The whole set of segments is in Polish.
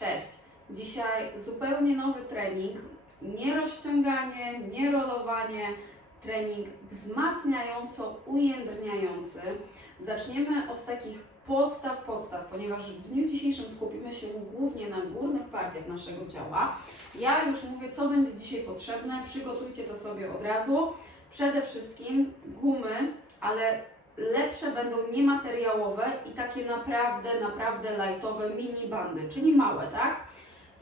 Cześć! Dzisiaj zupełnie nowy trening. Nie rozciąganie, nie rolowanie, trening wzmacniająco ujędrniający. Zaczniemy od takich podstaw, podstaw, ponieważ w dniu dzisiejszym skupimy się głównie na górnych partiach naszego ciała. Ja już mówię, co będzie dzisiaj potrzebne. Przygotujcie to sobie od razu. Przede wszystkim gumy, ale lepsze będą niemateriałowe i takie naprawdę, naprawdę lightowe mini bandy, czyli małe, tak?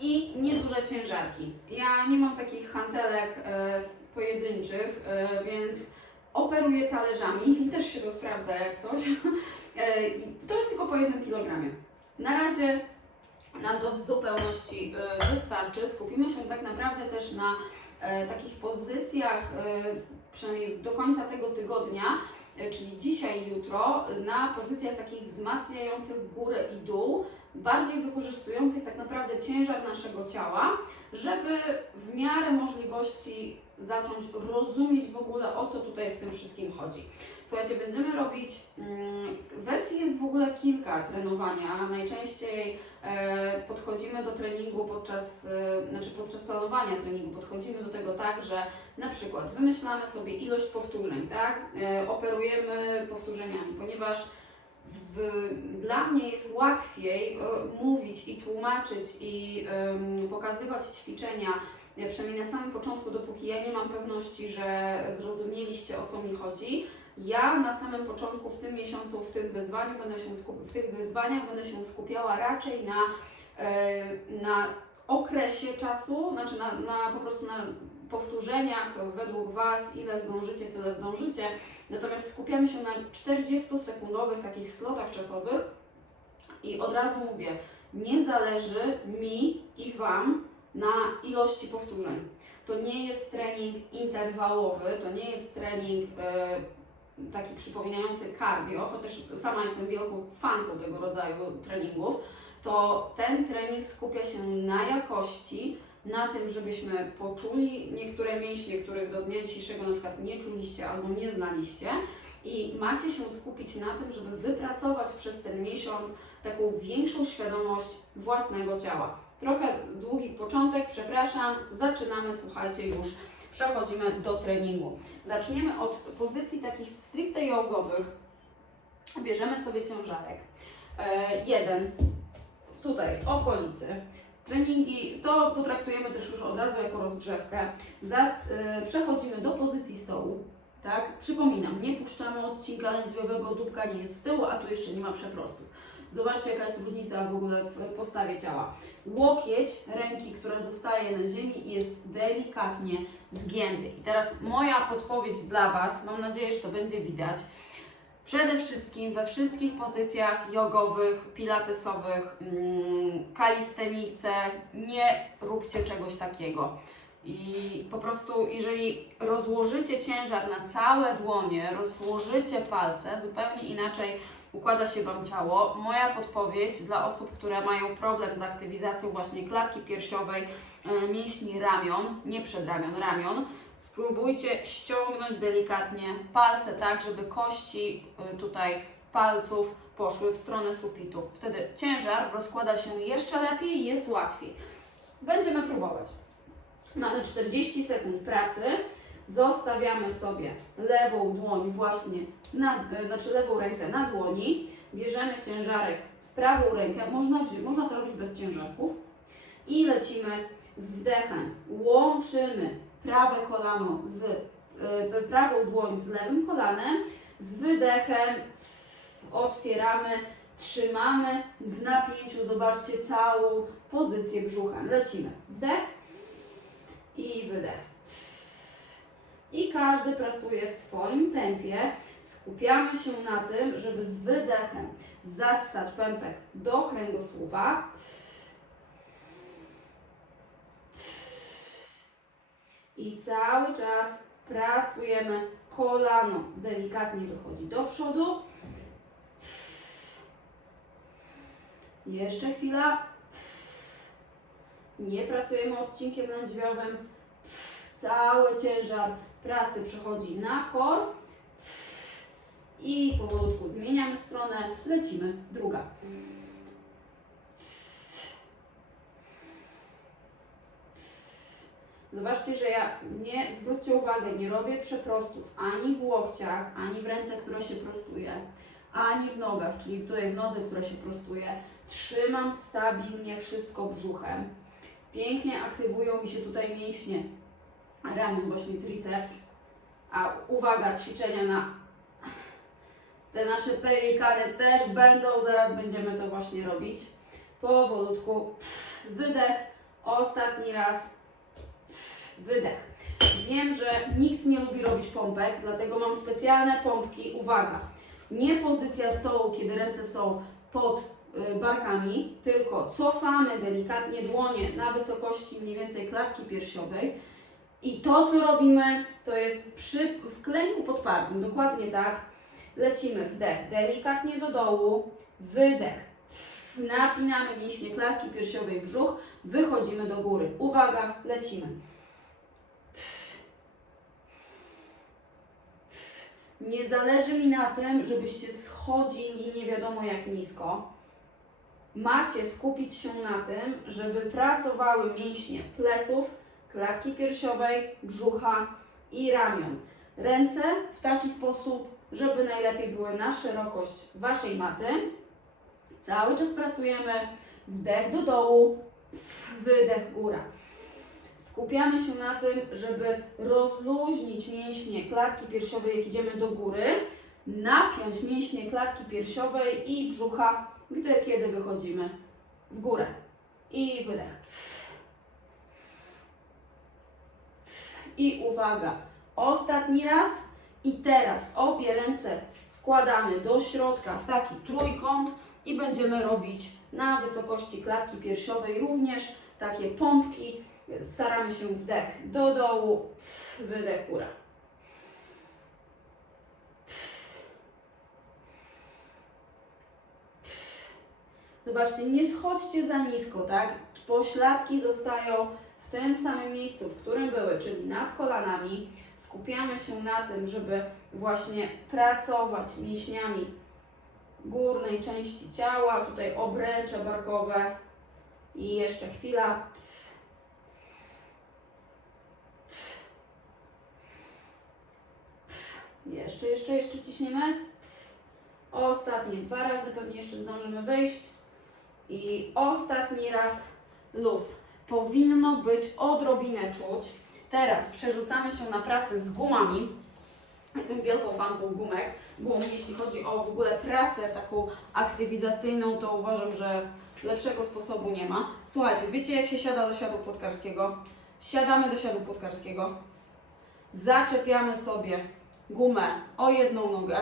I nieduże ciężarki. Ja nie mam takich hantelek e, pojedynczych, e, więc operuję talerzami i też się to sprawdza jak coś. E, to jest tylko po jednym kilogramie. Na razie nam to w zupełności e, wystarczy. Skupimy się tak naprawdę też na e, takich pozycjach, e, przynajmniej do końca tego tygodnia, czyli dzisiaj i jutro, na pozycjach takich wzmacniających górę i dół, bardziej wykorzystujących tak naprawdę ciężar naszego ciała, żeby w miarę możliwości zacząć rozumieć w ogóle o co tutaj w tym wszystkim chodzi. Słuchajcie, będziemy robić, mm, wersji jest w ogóle kilka trenowania. Najczęściej e, podchodzimy do treningu podczas, e, znaczy podczas planowania treningu, podchodzimy do tego tak, że na przykład wymyślamy sobie ilość powtórzeń, tak? E, operujemy powtórzeniami, ponieważ w, dla mnie jest łatwiej mówić i tłumaczyć i pokazywać ćwiczenia, przynajmniej na samym początku, dopóki ja nie mam pewności, że zrozumieliście o co mi chodzi. Ja na samym początku, w tym miesiącu, w tym wyzwaniu będę się w tych wyzwaniach będę się skupiała raczej na, e, na okresie czasu, znaczy na, na po prostu na powtórzeniach według Was, ile zdążycie, tyle zdążycie. Natomiast skupiamy się na 40-sekundowych takich slotach czasowych i od razu mówię, nie zależy mi i Wam na ilości powtórzeń. To nie jest trening interwałowy, to nie jest trening e, taki przypominający cardio, chociaż sama jestem wielką fanką tego rodzaju treningów, to ten trening skupia się na jakości, na tym, żebyśmy poczuli niektóre mięśnie, których do dnia dzisiejszego na przykład nie czuliście albo nie znaliście i macie się skupić na tym, żeby wypracować przez ten miesiąc taką większą świadomość własnego ciała. Trochę długi początek, przepraszam, zaczynamy, słuchajcie, już przechodzimy do treningu. Zaczniemy od pozycji takich stricte jogowych. Bierzemy sobie ciężarek. E, jeden, tutaj w okolicy. Treningi to potraktujemy też już od razu jako rozgrzewkę. Zas, e, przechodzimy do pozycji stołu. Tak? Przypominam, nie puszczamy odcinka lędźwiowego, dupka nie jest z tyłu, a tu jeszcze nie ma przeprostów. Zobaczcie, jaka jest różnica w ogóle w postawie ciała. Łokieć ręki, która zostaje na ziemi, jest delikatnie zgięty. I teraz moja podpowiedź dla Was, mam nadzieję, że to będzie widać. Przede wszystkim we wszystkich pozycjach jogowych, pilatesowych, mm, kalistenice nie róbcie czegoś takiego. I po prostu, jeżeli rozłożycie ciężar na całe dłonie, rozłożycie palce, zupełnie inaczej układa się Wam ciało. Moja podpowiedź dla osób, które mają problem z aktywizacją właśnie klatki piersiowej, e, mięśni ramion, nie przedramion, ramion, spróbujcie ściągnąć delikatnie palce tak, żeby kości y, tutaj palców poszły w stronę sufitu. Wtedy ciężar rozkłada się jeszcze lepiej i jest łatwiej. Będziemy próbować. Mamy 40 sekund pracy. Zostawiamy sobie lewą dłoń właśnie, na, y, znaczy lewą rękę na dłoni. Bierzemy ciężarek w prawą rękę. Można, można to robić bez ciężarków. I lecimy z wdechem. Łączymy prawe kolano z y, prawą dłoń z lewym kolanem, z wydechem otwieramy, trzymamy w napięciu, zobaczcie całą pozycję brzuchem. Lecimy. Wdech i wydech. I każdy pracuje w swoim tempie. Skupiamy się na tym, żeby z wydechem zassać pępek do kręgosłupa. I cały czas pracujemy. Kolano delikatnie wychodzi do przodu. Jeszcze chwila. Nie pracujemy odcinkiem lędźwiowym. Cały ciężar pracy przechodzi na kor i powolutku zmieniamy stronę, lecimy druga. Zobaczcie, że ja nie, zwróćcie uwagę, nie robię przeprostów ani w łokciach, ani w ręce, która się prostuje, ani w nogach, czyli tutaj w nodze, która się prostuje. Trzymam stabilnie wszystko brzuchem. Pięknie aktywują mi się tutaj mięśnie ramion, właśnie triceps. A uwaga, ćwiczenia na te nasze pelikany też będą, zaraz będziemy to właśnie robić. Powolutku, wydech, ostatni raz, wydech. Wiem, że nikt nie lubi robić pompek, dlatego mam specjalne pompki. Uwaga, nie pozycja stołu, kiedy ręce są pod y, barkami, tylko cofamy delikatnie dłonie na wysokości mniej więcej klatki piersiowej. I to, co robimy, to jest przy wklęku podpartym, dokładnie tak. Lecimy wdech, delikatnie do dołu, wydech. Napinamy mięśnie klatki piersiowej, brzuch, wychodzimy do góry. Uwaga, lecimy. Nie zależy mi na tym, żebyście schodzili nie wiadomo jak nisko. Macie skupić się na tym, żeby pracowały mięśnie pleców, klatki piersiowej, brzucha i ramion. Ręce w taki sposób, żeby najlepiej były na szerokość Waszej maty. Cały czas pracujemy. Wdech do dołu, wydech góra. Skupiamy się na tym, żeby rozluźnić mięśnie klatki piersiowej, jak idziemy do góry, napiąć mięśnie klatki piersiowej i brzucha, gdy kiedy wychodzimy w górę. I wydech. I uwaga, ostatni raz i teraz obie ręce składamy do środka w taki trójkąt i będziemy robić na wysokości klatki piersiowej również takie pompki. Staramy się wdech do dołu, wydech góra. Zobaczcie, nie schodźcie za nisko, tak? Pośladki zostają w tym samym miejscu, w którym były, czyli nad kolanami. Skupiamy się na tym, żeby właśnie pracować mięśniami górnej części ciała, tutaj obręcze barkowe i jeszcze chwila. Jeszcze, jeszcze, jeszcze ciśniemy. Ostatnie dwa razy, pewnie jeszcze zdążymy wyjść. I ostatni raz luz. Powinno być odrobinę czuć. Teraz przerzucamy się na pracę z gumami. Jestem wielką fanką gumek, gum. Jeśli chodzi o w ogóle pracę taką aktywizacyjną, to uważam, że lepszego sposobu nie ma. Słuchajcie, wiecie jak się siada do siadu płotkarskiego? Siadamy do siadu płotkarskiego. Zaczepiamy sobie gumę o jedną nogę.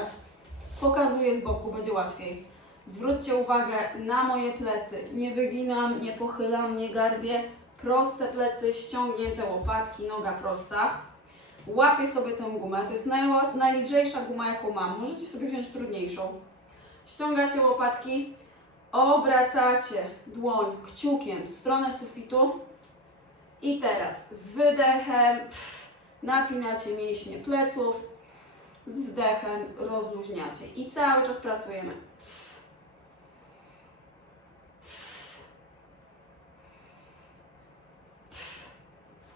Pokazuję z boku, będzie łatwiej. Zwróćcie uwagę na moje plecy. Nie wyginam, nie pochylam, nie garbię. Proste plecy, ściągnięte łopatki, noga prosta. Łapię sobie tą gumę. To jest najlżejsza guma, jaką mam. Możecie sobie wziąć trudniejszą. Ściągacie łopatki, obracacie dłoń kciukiem w stronę sufitu. I teraz z wydechem napinacie mięśnie pleców, z wdechem rozluźniacie. I cały czas pracujemy.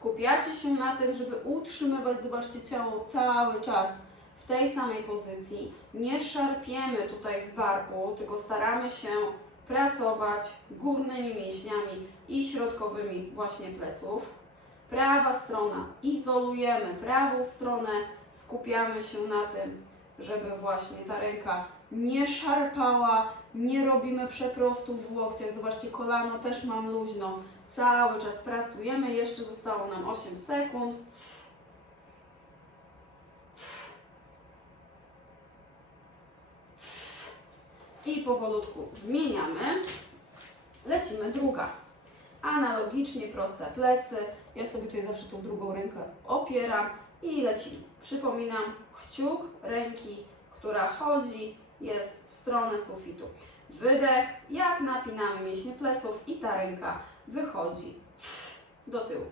Skupiacie się na tym, żeby utrzymywać, zobaczcie, ciało cały czas w tej samej pozycji. Nie szarpiemy tutaj z barku, tylko staramy się pracować górnymi mięśniami i środkowymi właśnie pleców. Prawa strona, izolujemy prawą stronę, skupiamy się na tym, żeby właśnie ta ręka nie szarpała, nie robimy przeprostów w łokciach. Zobaczcie, kolano też mam luźno. Cały czas pracujemy. Jeszcze zostało nam 8 sekund. I powolutku zmieniamy. Lecimy druga. Analogicznie proste plecy. Ja sobie tutaj zawsze tą drugą rękę opieram i lecimy. Przypominam, kciuk ręki, która chodzi, jest w stronę sufitu. Wydech, jak napinamy mięśnie pleców i ta ręka wychodzi do tyłu.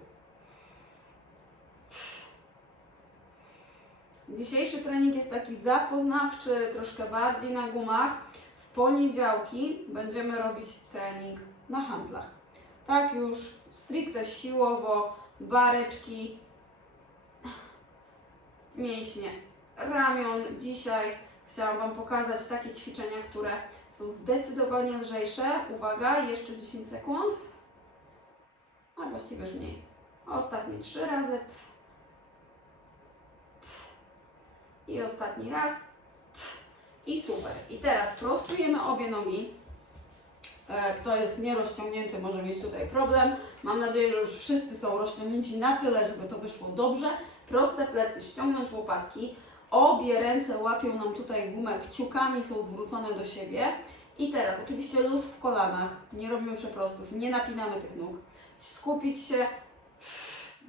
Dzisiejszy trening jest taki zapoznawczy, troszkę bardziej na gumach. W poniedziałki będziemy robić trening na handlach. Tak już stricte siłowo, bareczki, mięśnie ramion. Dzisiaj chciałam Wam pokazać takie ćwiczenia, które są zdecydowanie lżejsze. Uwaga, jeszcze 10 sekund. Właściwie już mniej. Ostatnie trzy razy. I ostatni raz. I super. I teraz prostujemy obie nogi. E, Kto jest nierozciągnięty, może mieć tutaj problem. Mam nadzieję, że już wszyscy są rozciągnięci na tyle, żeby to wyszło dobrze. Proste plecy, ściągnąć łopatki. Obie ręce łapią nam tutaj gumę, kciukami są zwrócone do siebie. I teraz oczywiście luz w kolanach, nie robimy przeprostów, nie napinamy tych nóg. Skupić się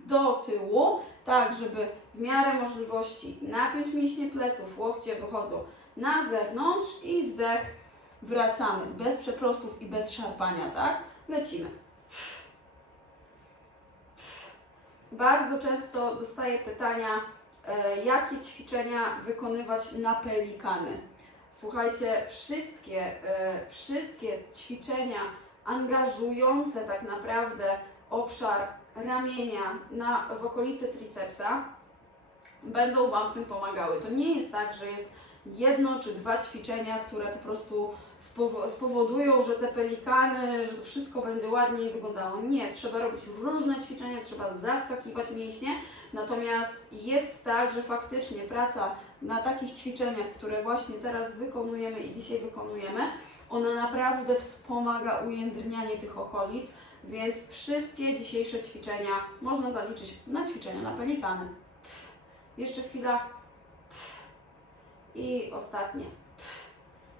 do tyłu, tak żeby w miarę możliwości napiąć mięśnie pleców, łokcie wychodzą na zewnątrz i wdech, wracamy, bez przeprostów i bez szarpania, tak? Lecimy. Bardzo często dostaję pytania, e, jakie ćwiczenia wykonywać na pelikany. Słuchajcie, wszystkie, e, wszystkie ćwiczenia angażujące tak naprawdę obszar ramienia na, w okolicy tricepsa będą Wam w tym pomagały. To nie jest tak, że jest jedno czy dwa ćwiczenia, które po prostu spowo- spowodują, że te pelikany, że to wszystko będzie ładniej wyglądało. Nie, trzeba robić różne ćwiczenia, trzeba zaskakiwać mięśnie. Natomiast jest tak, że faktycznie praca na takich ćwiczeniach, które właśnie teraz wykonujemy i dzisiaj wykonujemy, ona naprawdę wspomaga ujędrnianie tych okolic, więc wszystkie dzisiejsze ćwiczenia można zaliczyć na ćwiczenia na pelikany. Jeszcze chwila. I ostatnie.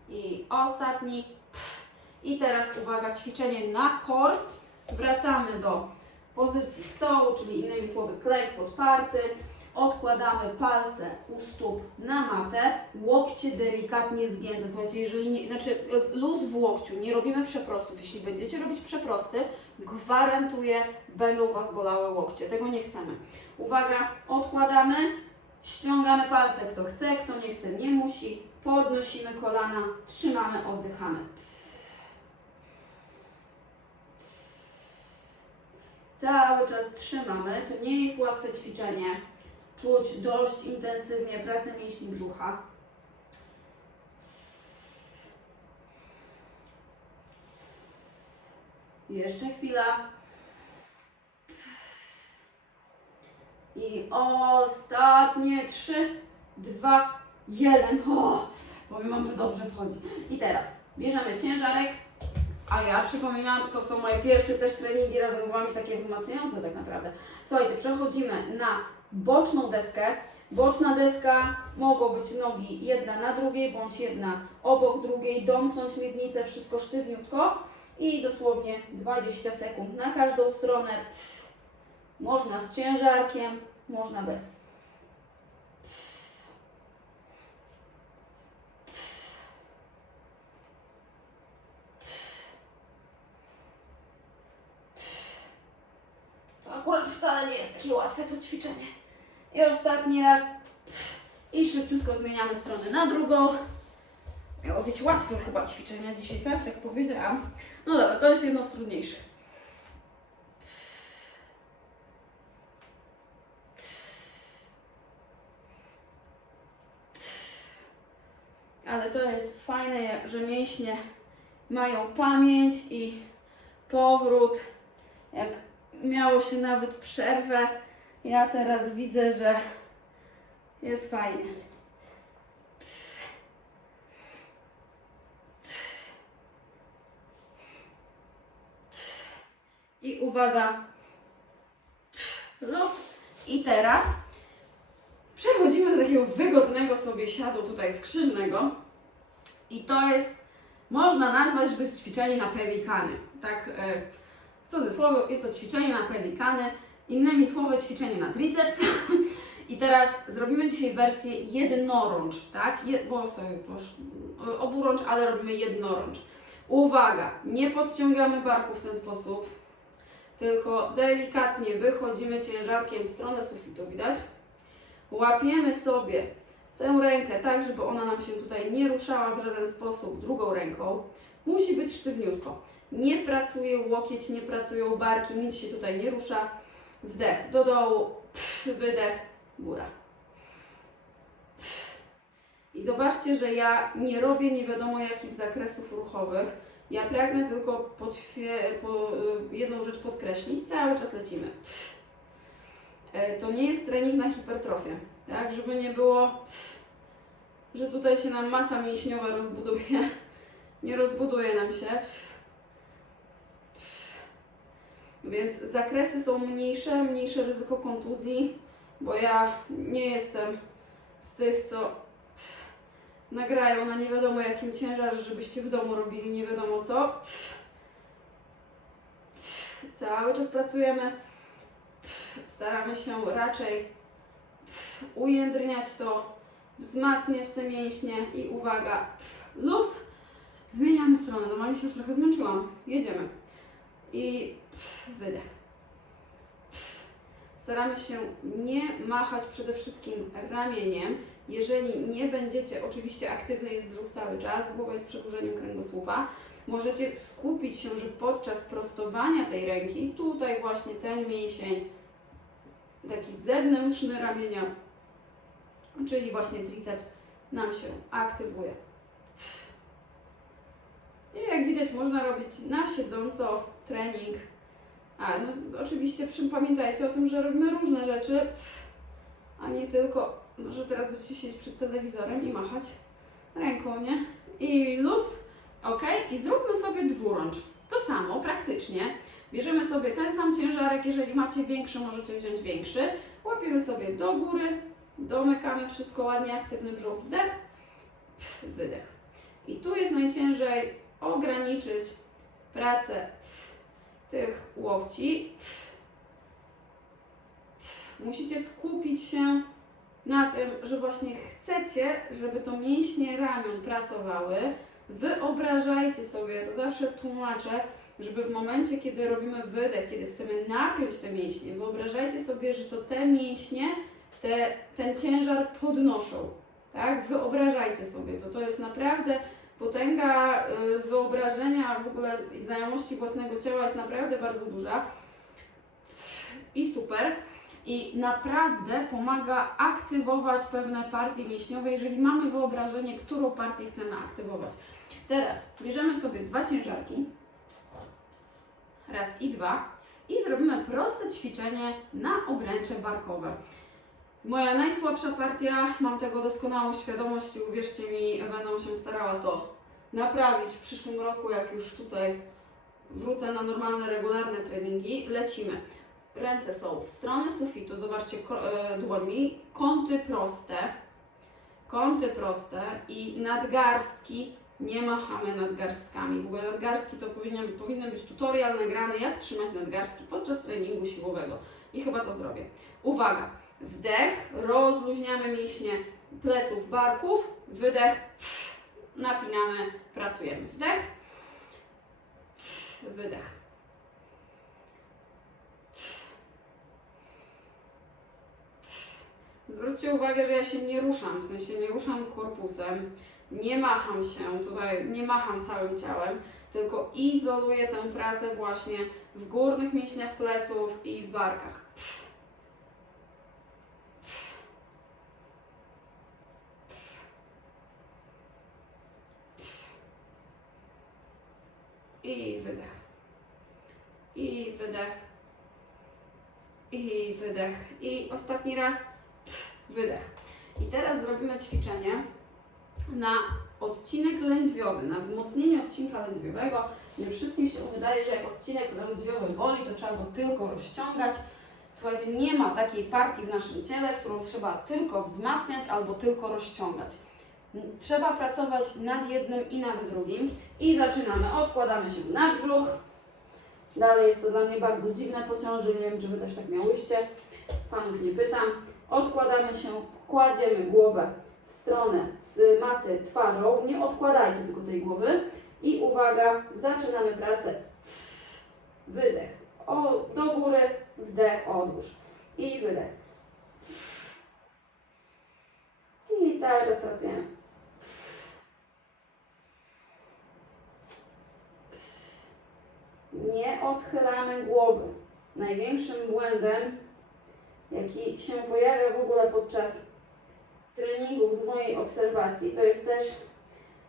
I ostatni. I teraz uwaga, ćwiczenie na kor. Wracamy do pozycji stołu, czyli innymi słowy klęk podparty. Odkładamy palce u stóp na matę, łokcie delikatnie zgięte. Słuchajcie, jeżeli nie, znaczy y, luz w łokciu, nie robimy przeprostów. Jeśli będziecie robić przeprosty, gwarantuję, będą Was bolały łokcie. Tego nie chcemy. Uwaga, odkładamy, ściągamy palce. Kto chce, kto nie chce, nie musi. Podnosimy kolana, trzymamy, oddychamy. Cały czas trzymamy. To nie jest łatwe ćwiczenie. Czuć dość intensywnie pracę mięśni brzucha. Jeszcze chwila. I ostatnie trzy, dwa, jeden. O, powiem Wam, że dobrze wchodzi. I teraz bierzemy ciężarek, a ja przypominam, to są moje pierwsze też treningi razem z Wami, takie wzmacniające tak naprawdę. Słuchajcie, przechodzimy na boczną deskę. Boczna deska mogą być nogi jedna na drugiej, bądź jedna obok drugiej, domknąć miednicę, wszystko sztywniutko i dosłownie 20 sekund na każdą stronę. Można z ciężarkiem, można bez. To akurat wcale nie jest takie łatwe to ćwiczenie. I ostatni raz. I szybciutko zmieniamy stronę na drugą. Miało być łatwe chyba ćwiczenia dzisiaj, tak? Jak powiedziałam. No dobra, to jest jedno z trudniejszych. Ale to jest fajne, że mięśnie mają pamięć i powrót. Jak miało się nawet przerwę, ja teraz widzę, że jest fajnie. I uwaga, luz. I teraz przechodzimy do takiego wygodnego sobie siadu tutaj skrzyżnego. I to jest, można nazwać, że to jest ćwiczenie na pelikany. Tak, e, w cudzysłowie jest to ćwiczenie na pelikany. Innymi słowy, ćwiczenie na triceps. I teraz zrobimy dzisiaj wersję jednorącz, tak? Je, bo sobie już y, oburącz, ale robimy jednorącz. Uwaga, nie podciągamy barku w ten sposób, tylko delikatnie wychodzimy ciężarkiem w stronę sufitu, widać? Łapiemy sobie tę rękę tak, żeby ona nam się tutaj nie ruszała w żaden sposób drugą ręką. Musi być sztywniutko. Nie pracuje łokieć, nie pracują barki, nic się tutaj nie rusza. Wdech do dołu, wydech, góra. I zobaczcie, że ja nie robię nie wiadomo jakich zakresów ruchowych. Ja pragnę tylko potwie- po, y, jedną rzecz podkreślić. Cały czas lecimy. E, To nie jest trening na hipertrofię, tak? Żeby nie było, że tutaj się nam masa mięśniowa rozbuduje. Nie rozbuduje nam się. Więc zakresy są mniejsze, mniejsze ryzyko kontuzji, bo ja nie jestem z tych, co nagrają na nie wiadomo jakim ciężarze, żebyście w domu robili nie wiadomo co. Cały czas pracujemy. Staramy się raczej ujędrniać to, wzmacniać te mięśnie i uwaga, luz. Zmieniamy stronę. Normalnie się już trochę zmęczyłam. Jedziemy. I wydech. Staramy się nie machać przede wszystkim ramieniem. Jeżeli nie będziecie, oczywiście aktywny jest brzuch cały czas, głowa jest przedłużeniem kręgosłupa, możecie skupić się, że podczas prostowania tej ręki, tutaj właśnie ten mięsień, taki zewnętrzny ramienia, czyli właśnie triceps, nam się aktywuje. I jak widać, można robić na siedząco trening. A, no oczywiście przy, pamiętajcie o tym, że robimy różne rzeczy, a nie tylko, że teraz będziecie siedzieć przed telewizorem i machać ręką, nie? I luz, ok? I zróbmy sobie dwurącz. To samo, praktycznie. Bierzemy sobie ten sam ciężarek, jeżeli macie większy, możecie wziąć większy. Łapiemy sobie do góry, domykamy wszystko ładnie, aktywny brzuch, wdech, wydech. I tu jest najciężej ograniczyć pracę tych łokci. Musicie skupić się na tym, że właśnie chcecie, żeby to mięśnie ramion pracowały. Wyobrażajcie sobie, to zawsze tłumaczę, żeby w momencie, kiedy robimy wydech, kiedy chcemy napiąć te mięśnie, wyobrażajcie sobie, że to te mięśnie te, ten ciężar podnoszą. Tak? Wyobrażajcie sobie to. To jest naprawdę potęga y, wyobrażenia, w ogóle i znajomości własnego ciała jest naprawdę bardzo duża i super. I naprawdę pomaga aktywować pewne partie mięśniowe, jeżeli mamy wyobrażenie, którą partię chcemy aktywować. Teraz bierzemy sobie dwa ciężarki, raz i dwa, i zrobimy proste ćwiczenie na obręcze barkowe. Moja najsłabsza partia, mam tego doskonałą świadomość i uwierzcie mi, będę się starała to naprawić w przyszłym roku, jak już tutaj wrócę na normalne, regularne treningi. Lecimy. Ręce są w stronę sufitu, zobaczcie e, dłońmi, kąty proste, kąty proste i nadgarstki, nie machamy nadgarstkami. W ogóle nadgarstki to powinien, powinien być tutorial nagrany, jak trzymać nadgarstki podczas treningu siłowego. I chyba to zrobię. Uwaga, wdech, rozluźniamy mięśnie pleców, barków, wydech, napinamy, pracujemy. Wdech, wydech. Zwróćcie uwagę, że ja się nie ruszam, w sensie nie ruszam korpusem, nie macham się tutaj, nie macham całym ciałem, tylko izoluję tę pracę właśnie w górnych mięśniach pleców i w barkach. I wydech. I wydech. I wydech. I ostatni raz wydech. I teraz zrobimy ćwiczenie na odcinek lędźwiowy, na wzmocnienie odcinka lędźwiowego. Nie wszystkim się wydaje, że jak odcinek lędźwiowy boli, to trzeba go tylko rozciągać. Słuchajcie, nie ma takiej partii w naszym ciele, którą trzeba tylko wzmacniać albo tylko rozciągać. Trzeba pracować nad jednym i nad drugim. I zaczynamy. Odkładamy się na brzuch. Dalej jest to dla mnie bardzo dziwne po ciąży. Nie wiem, czy Wy też tak miałyście. Panów nie pytam. Odkładamy się, kładziemy głowę w stronę z maty twarzą. Nie odkładajcie tylko tej głowy. I uwaga, zaczynamy pracę. Wydech. O, do góry, wdech, odłóż. I wydech. I cały czas pracujemy. Nie odchylamy głowy. największym błędem, jaki się pojawia w ogóle podczas treningów z mojej obserwacji, to jest też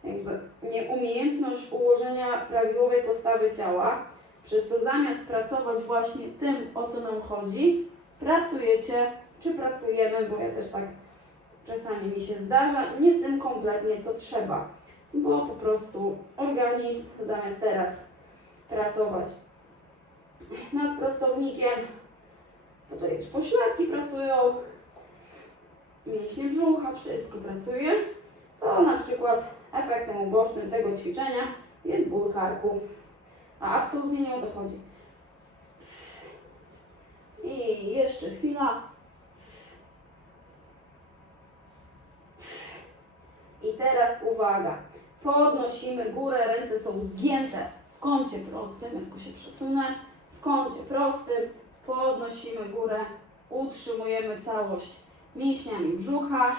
jakby nieumiejętność ułożenia prawidłowej postawy ciała, przez co zamiast pracować właśnie tym, o co nam chodzi, pracujecie, czy pracujemy, bo ja też tak czasami mi się zdarza, nie tym kompletnie, co trzeba, bo po prostu organizm zamiast teraz pracować nad prostownikiem, to tutaj też pośladki pracują, mięśnie brzucha, wszystko pracuje, to na przykład efektem ubocznym tego ćwiczenia jest ból karku, a absolutnie nie o to chodzi. I jeszcze chwila. I teraz uwaga. Podnosimy górę, ręce są zgięte w kącie prostym, ja tylko się przesunę. W kącie prostym podnosimy górę, utrzymujemy całość mięśniami brzucha.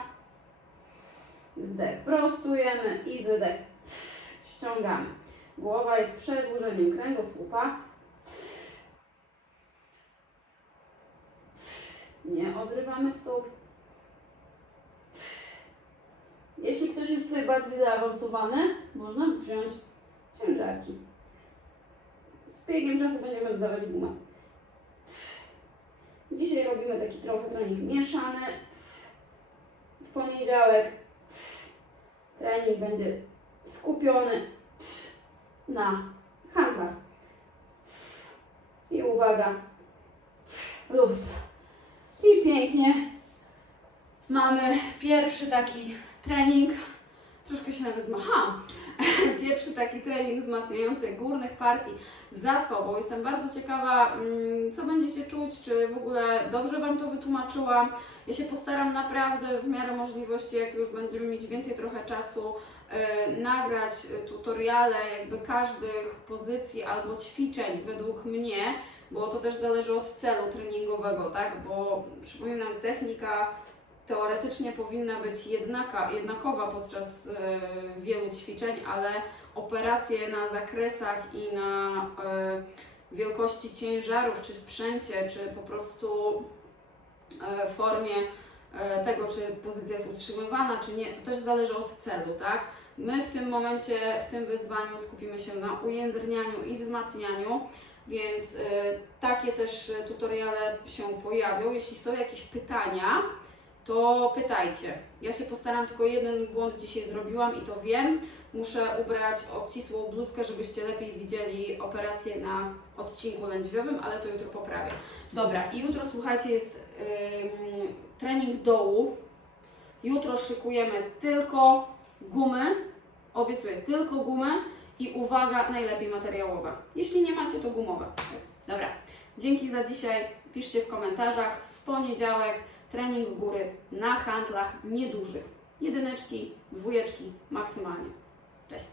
Wdech prostujemy i wydech ściągamy. Głowa jest przedłużeniem kręgosłupa. Nie odrywamy stóp. Jeśli ktoś jest tutaj bardziej zaawansowany, można wziąć ciężarki. Biegiem czasu będziemy dodawać gumę. Dzisiaj robimy taki trochę trening mieszany. W poniedziałek trening będzie skupiony na handlach. I uwaga, luz. I pięknie. Mamy pierwszy taki trening. Troszkę się nawet zmachałam. Pierwszy taki trening wzmacniający górnych partii za sobą. Jestem bardzo ciekawa, mm, co będziecie czuć, czy w ogóle dobrze Wam to wytłumaczyłam. Ja się postaram naprawdę w miarę możliwości, jak już będziemy mieć więcej trochę czasu, e, nagrać e, tutoriale jakby każdych pozycji albo ćwiczeń według mnie, bo to też zależy od celu treningowego, tak? Bo przypominam, technika teoretycznie powinna być jednaka, jednakowa podczas e, wielu ćwiczeń, ale operacje na zakresach i na e, wielkości ciężarów, czy sprzęcie, czy po prostu e, formie tego, czy pozycja jest utrzymywana, czy nie, to też zależy od celu, tak? My w tym momencie, w tym wyzwaniu skupimy się na ujędrnianiu i wzmacnianiu, więc e, takie też tutoriale się pojawią. Jeśli są jakieś pytania, to pytajcie. Ja się postaram, tylko jeden błąd dzisiaj zrobiłam i to wiem. Muszę ubrać obcisłą bluzkę, żebyście lepiej widzieli operację na odcinku lędźwiowym, ale to jutro poprawię. Dobra, i jutro słuchajcie, jest ym, trening dołu. Jutro szykujemy tylko gumy, obiecuję tylko gumy i uwaga, najlepiej materiałowe. Jeśli nie macie, to gumowe. Dobra, dzięki za dzisiaj. Piszcie w komentarzach. W poniedziałek trening góry na handlach niedużych. Jedyneczki, dwójeczki maksymalnie. Cześć!